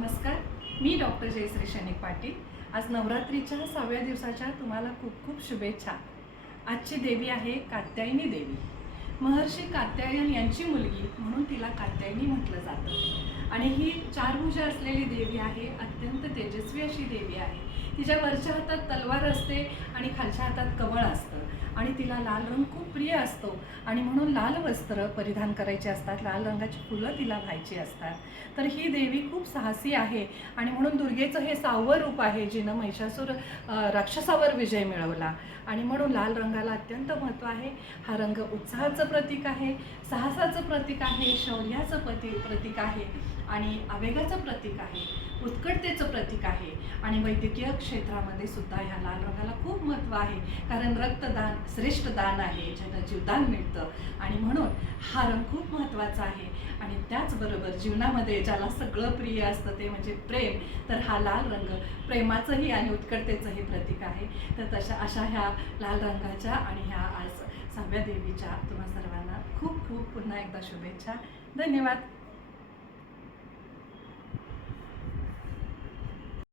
नमस्कार मी डॉक्टर जयश्री शनिक पाटील. आज नवरात्रीच्या सहाव्या दिवसाच्या तुम्हाला खूप खूप शुभेच्छा. आजची देवी आहे कात्यायनी देवी. महर्षी कात्यायन यांची मुलगी म्हणून तिला कात्यायनी म्हटलं जातं. आणि ही चार भुजा असलेली देवी आहे अत्यंत तेजस्वी अशी देवी आहे. तिच्या वरच्या हातात तलवार असते आणि खालच्या हातात कवळ असतं. आणि तिला लाल रंग खूप प्रिय असतो. आणि म्हणून लाल वस्त्र परिधान करायचे असतात. लाल रंगाची फुलं तिला व्हायची असतात. तर ही देवी खूप साहसी आहे. आणि म्हणून दुर्गेचं हे सावं रूप आहे जिनं महिषासूर राक्षसावर विजय मिळवला. आणि म्हणून लाल रंगाला अत्यंत महत्त्व आहे. हा रंग उत्साहाचं प्रतीक आहे साहसाचं प्रतीक आहे शौर्याचं प्रती प्रतीक आहे आणि आवेगाचं प्रतीक आहे. उत्कटतेचं प्रतीक आहे. आणि वैद्यकीय क्षेत्रामध्ये सुद्धा ह्या लाल रंगाला खूप महत्त्व आहे. कारण रक्तदान श्रेष्ठ दान आहे ज्याला जीवदान मिळतं. आणि म्हणून हा रंग खूप महत्त्वाचा आहे. आणि त्याचबरोबर जीवनामध्ये ज्याला सगळं प्रिय असतं ते म्हणजे प्रेम तर हा लाल रंग प्रेमाचंही आणि उत्कटतेचंही प्रतीक आहे. तर तशा अशा ह्या लाल रंगाच्या आणि ह्या आज सहाव्या देवीच्या तुम्हा सर्वांना खूप खूप पुन्हा एकदा शुभेच्छा. धन्यवाद.